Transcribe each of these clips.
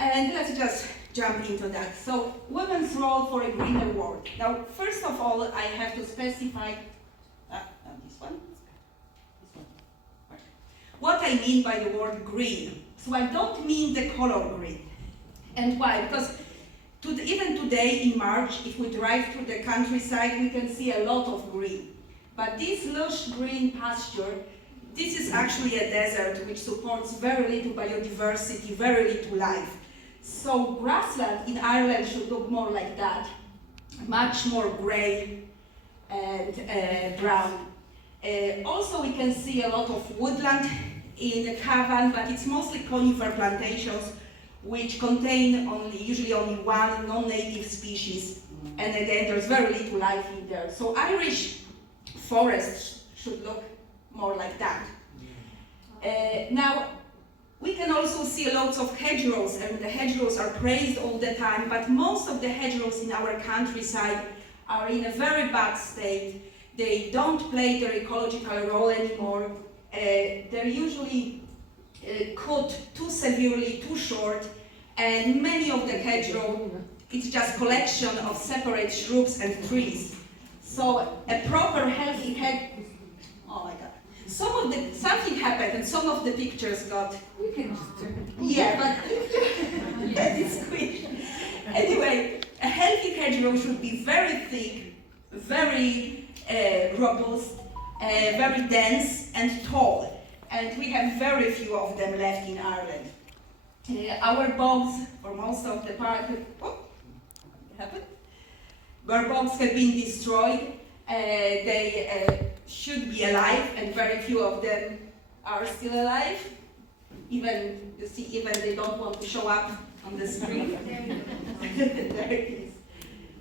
And let's just jump into that. So, women's role for a greener world. Now, first of all, I have to specify this one. What I mean by the word green. So I don't mean the color green. And why? Because even today in March, if we drive through the countryside, we can see a lot of green. But this lush green pasture, this is actually a desert which supports very little biodiversity, very little life. So grassland in Ireland should look more like that, much more grey and brown. Also we can see a lot of woodland in the Cavan, but it's mostly conifer plantations which contain usually only one non-native species, and again there's very little life in there. So Irish forests should look more like that. Now, we can also see lots of hedgerows, and the hedgerows are praised all the time, but most of the hedgerows in our countryside are in a very bad state. They don't play their ecological role anymore. They're usually cut too severely, too short, and many of the hedgerow, it's just collection of separate shrubs and trees. So a proper healthy oh my God. Something happened and some of the pictures got, yeah, but that is quick. Anyway, a healthy hedgerow should be very thick, very robust, very dense and tall. And we have very few of them left in Ireland. Our bogs, for most of the part, our bogs have been destroyed. They should be alive, and very few of them are still alive. Even, you see, even they don't want to show up on the street. There it is.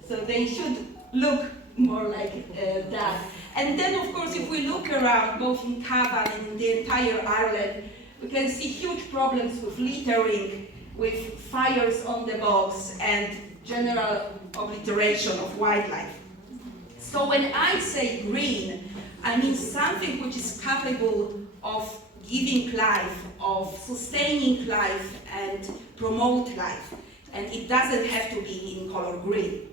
So they should look more like that. And then, of course, if we look around, both in Cavan and in the entire Ireland, we can see huge problems with littering, with fires on the bogs, and general obliteration of wildlife. So when I say green, I mean something which is capable of giving life, of sustaining life and promote life. And it doesn't have to be in color green.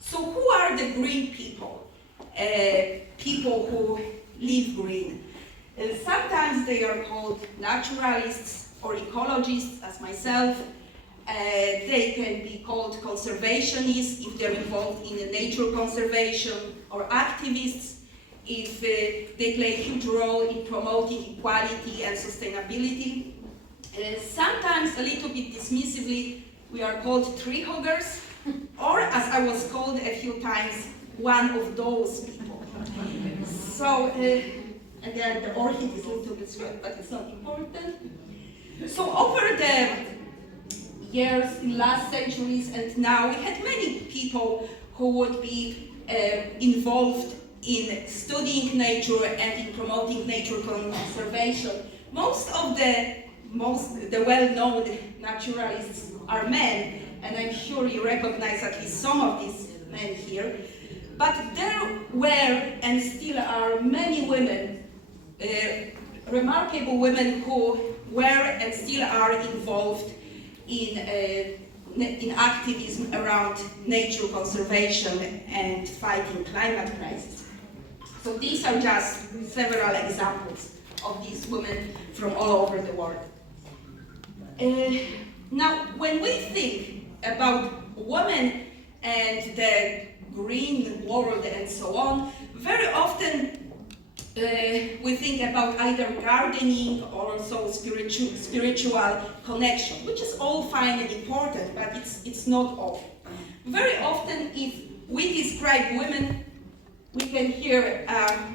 So who are the green people? People who live green. Sometimes they are called naturalists or ecologists, as myself. They can be called conservationists if they're involved in nature conservation, or activists if they play a huge role in promoting equality and sustainability. Sometimes, a little bit dismissively, we are called tree huggers, or as I was called a few times, one of those people. So, again, the orchid is a little bit spread, but it's not important. So over the years, in last centuries and now, we had many people who would be involved in studying nature and in promoting nature conservation. Most of the well-known naturalists are men, and I'm sure you recognize at least some of these men here. But there were and still are many women, remarkable women who were and still are involved in activism around nature conservation and fighting climate crisis. So these are just several examples of these women from all over the world. Now, when we think about women and the green world and so on, very often we think about either gardening or also spiritual connection, which is all fine and important, but it's not all. Very often, if we describe women, we can hear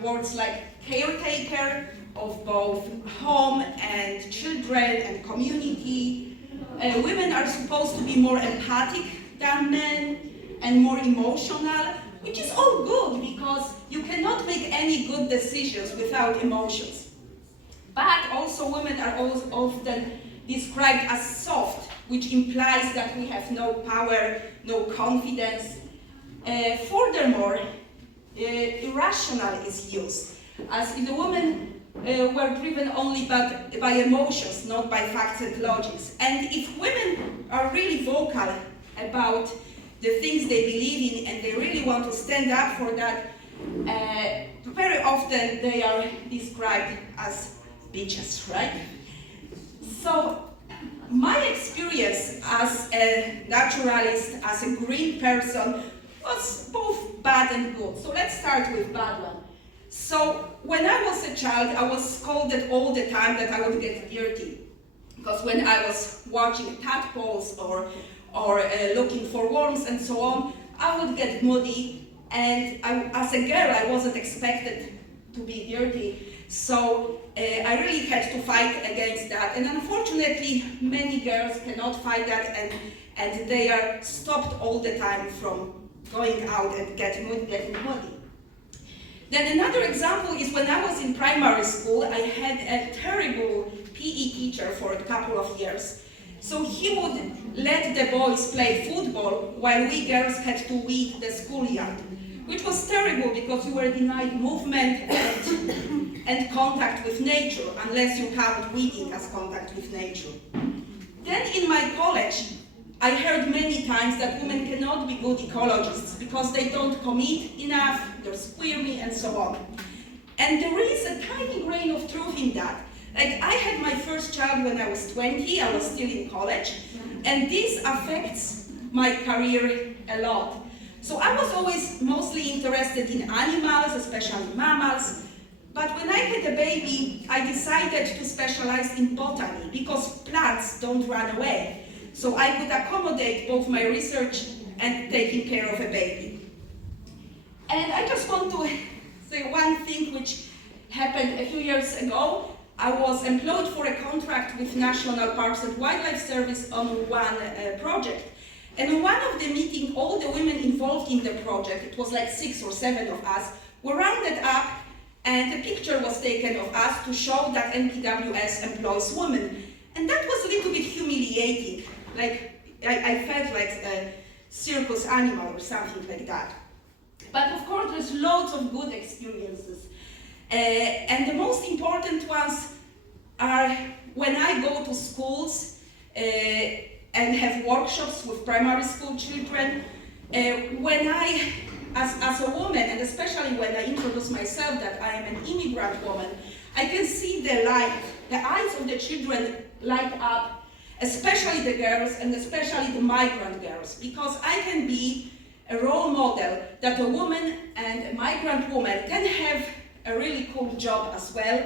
words like caretaker of both home and children and community. Women are supposed to be more empathic than men and more emotional, which is all good because you cannot make any good decisions without emotions. But also women are often described as soft, which implies that we have no power, no confidence. Furthermore, irrational is used, as if the woman were driven only by emotions, not by facts and logics. And if women are really vocal about the things they believe in and they really want to stand up for that, very often they are described as bitches, right? So my experience as a naturalist, as a green person, was both bad and good. So let's start with bad one. So when I was a child, I was scolded all the time that I would get dirty. Because when I was watching tadpoles or looking for worms and so on, I would get muddy. And as a girl, I wasn't expected to be dirty. So I really had to fight against that. And unfortunately, many girls cannot fight that, and they are stopped all the time from going out and getting muddy. Then another example is when I was in primary school, I had a terrible PE teacher for a couple of years. So he would let the boys play football while we girls had to weed the schoolyard, which was terrible because you were denied movement and contact with nature, unless you count weeding as contact with nature. Then in my college, I heard many times that women cannot be good ecologists because they don't commit enough, they're squirmy, and so on. And there is a tiny grain of truth in that. Like, I had my first child when I was 20, I was still in college, and this affects my career a lot. So I was always mostly interested in animals, especially mammals, but when I had a baby, I decided to specialize in botany because plants don't run away. So I could accommodate both my research and taking care of a baby. And I just want to say one thing which happened a few years ago. I was employed for a contract with National Parks and Wildlife Service on one project. And in one of the meetings, all the women involved in the project, it was like 6 or 7 of us, were rounded up, and a picture was taken of us to show that NPWS employs women. And that was a little bit humiliating. Like, I felt like a circus animal or something like that. But of course, there's loads of good experiences. And the most important ones are when I go to schools and have workshops with primary school children. When I, as a woman, and especially when I introduce myself that I am an immigrant woman, I can see the light, the eyes of the children light up, especially the girls and especially the migrant girls, because I can be a role model that a woman and a migrant woman can have a really cool job as well.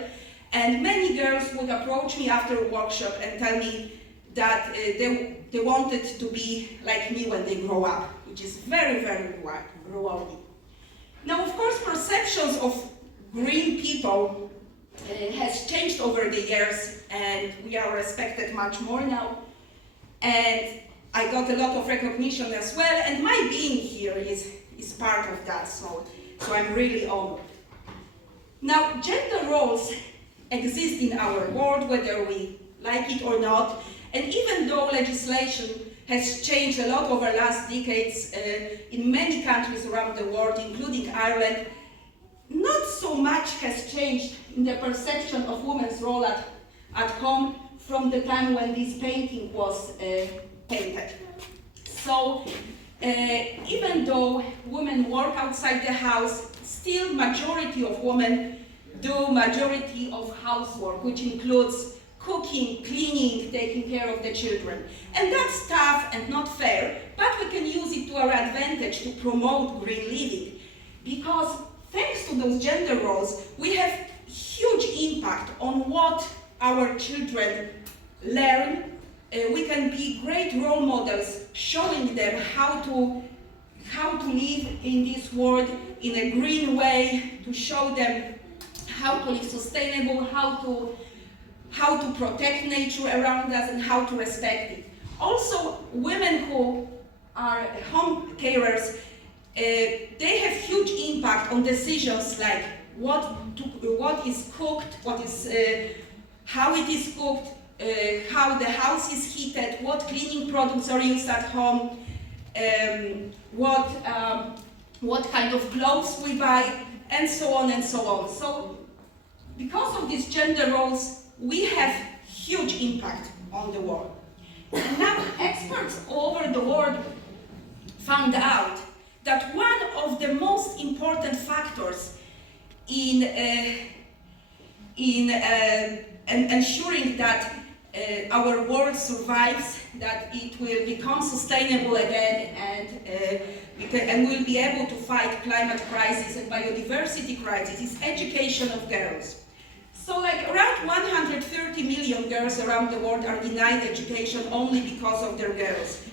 And many girls would approach me after a workshop and tell me that they wanted to be like me when they grow up, which is very, very rewarding. Now, of course, perceptions of green people has changed over the years, and we are respected much more now. And I got a lot of recognition as well, and my being here is part of that, so I'm really honored. Now, gender roles exist in our world, whether we like it or not, and even though legislation has changed a lot over last decades in many countries around the world, including Ireland, not so much has changed in the perception of women's role at home from the time when this painting was painted. So even though women work outside the house, still majority of women do majority of housework, which includes cooking, cleaning, taking care of the children. And that's tough and not fair, but we can use it to our advantage to promote green living. Because thanks to those gender roles, we have huge impact on what our children learn. We can be great role models, showing them how to live in this world in a green way, to show them how to live sustainable, how to protect nature around us, and how to respect it. Also, women who are home carers, they have huge impact on decisions like what is cooked, how it is cooked, how the house is heated, what cleaning products are used at home, what kind of clothes we buy, and so on and so on. So because of these gender roles, we have huge impact on the world. And now experts all over the world found out that one of the most important factors in ensuring that our world survives, that it will become sustainable again, and we'll be able to fight climate crisis and biodiversity crisis, is education of girls. So like around 130 million girls around the world are denied education only because of their girls,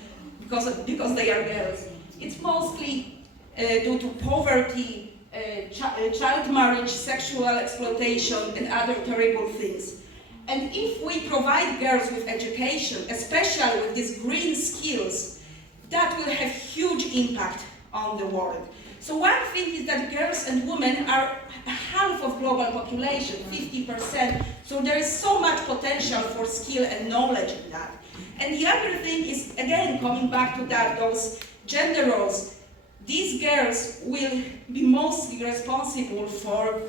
because they are girls. It's mostly due to poverty, child marriage, sexual exploitation, and other terrible things. And if we provide girls with education, especially with these green skills, that will have huge impact on the world. So one thing is that girls and women are half of global population, 50%, so there is so much potential for skill and knowledge in that. And the other thing is, again, coming back to that, those gender roles, these girls will be mostly responsible for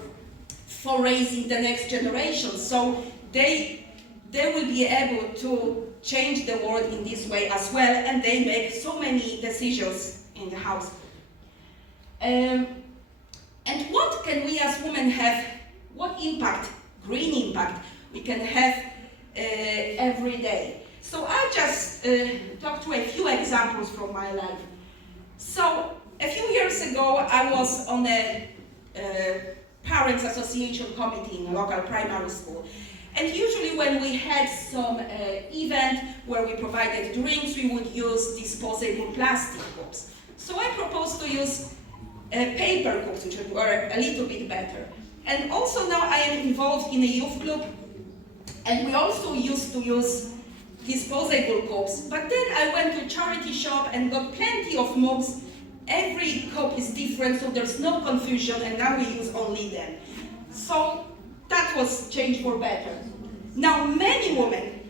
raising the next generation. So they will be able to change the world in this way as well, and they make so many decisions in the house. And what can we as women have, what impact, green impact, we can have every day? So I'll just talk to a few examples from my life. So a few years ago, I was on a Parents Association committee in a local primary school. And usually when we had some event where we provided drinks, we would use disposable plastic cups. So I proposed to use paper cups, which were a little bit better. And also now I am involved in a youth club, and we also used to use disposable cups. But then I went to a charity shop and got plenty of mugs. Every cup is different, so there's no confusion, and now we use only them. So that was changed for better. Now many women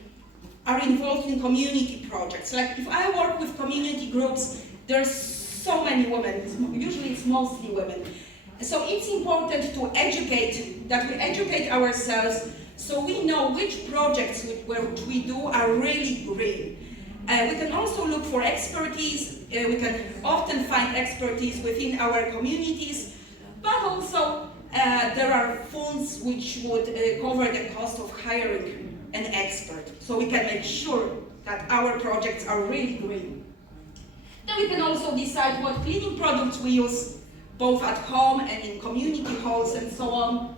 are involved in community projects. Like if I work with community groups, there's so many women, usually it's mostly women. So it's important to educate, that we educate ourselves so we know which projects which we do are really green. We can also look for expertise. We can often find expertise within our communities, but also there are funds which would cover the cost of hiring an expert, so we can make sure that our projects are really green. Then we can also decide what cleaning products we use, both at home and in community halls and so on.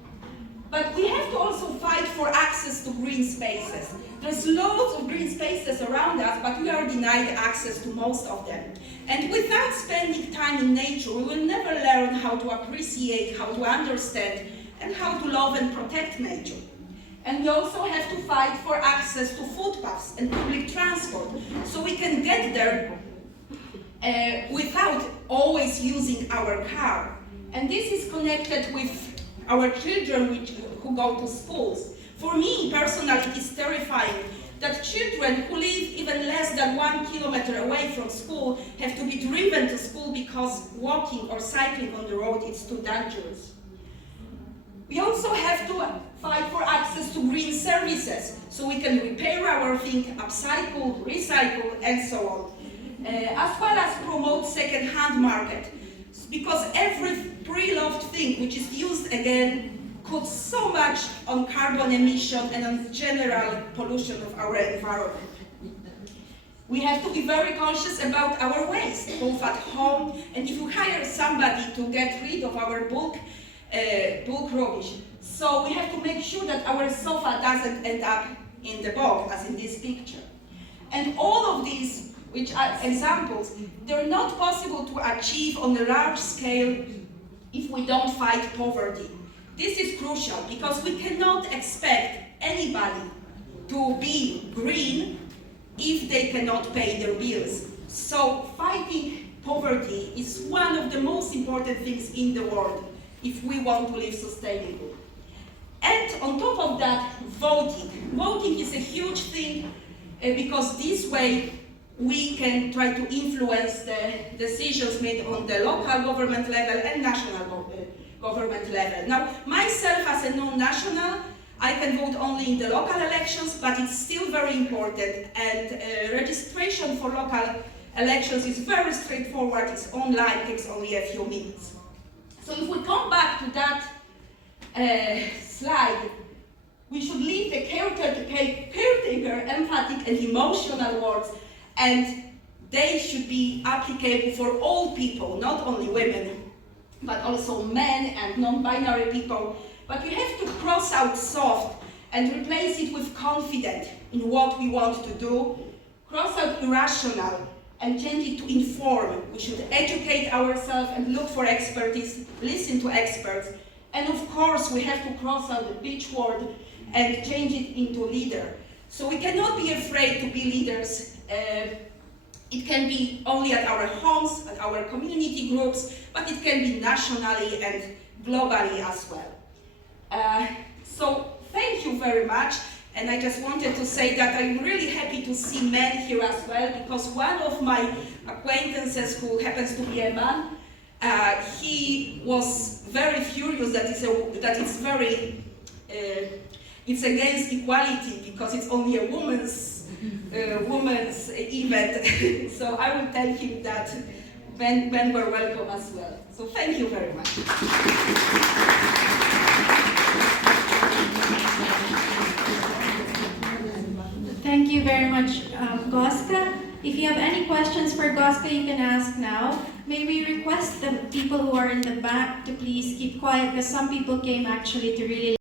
But we have to also fight for access to green spaces. There's loads of green spaces around us, but we are denied access to most of them. And without spending time in nature, we will never learn how to appreciate, how to understand, and how to love and protect nature. And we also have to fight for access to footpaths and public transport, so we can get there without always using our car. And this is connected with our children who go to schools. For me personally, it is terrifying that children who live even less than 1 kilometer away from school have to be driven to school because walking or cycling on the road is too dangerous. We also have to fight for access to green services, so we can repair our things, upcycle, recycle, and so on. As well as promote second-hand market, because every pre-loved thing which is used again costs so much on carbon emission and on general pollution of our environment. We have to be very conscious about our waste, both at home, and if you hire somebody to get rid of our bulk rubbish. So we have to make sure that our sofa doesn't end up in the bog, as in this picture. And all of these, which are examples, they're not possible to achieve on a large scale if we don't fight poverty. This is crucial because we cannot expect anybody to be green if they cannot pay their bills. So fighting poverty is one of the most important things in the world if we want to live sustainably. And on top of that, voting. Voting is a huge thing because this way we can try to influence the decisions made on the local government level and national government level. Now, myself as a non-national, I can vote only in the local elections, but it's still very important, and registration for local elections is very straightforward, it's online, takes only a few minutes. So if we come back to that slide, we should leave the caretaker, emphatic and emotional words, and they should be applicable for all people, not only women, but also men and non-binary people. But we have to cross out soft and replace it with confident in what we want to do, cross out irrational and change it to inform. We should educate ourselves and look for expertise, listen to experts, and of course we have to cross out the bitch word and change it into leader. So we cannot be afraid to be leaders. It can be only at our homes, at our community groups, but it can be nationally and globally as well. So thank you very much, and I just wanted to say that I'm really happy to see men here as well, because one of my acquaintances who happens to be a man, he was very furious that it's against equality because it's only a woman's event. So I will tell him that men were welcome as well. So thank you very much. Thank you very much, Goska. If you have any questions for Goska, you can ask now. May we request the people who are in the back to please keep quiet, because some people came actually to really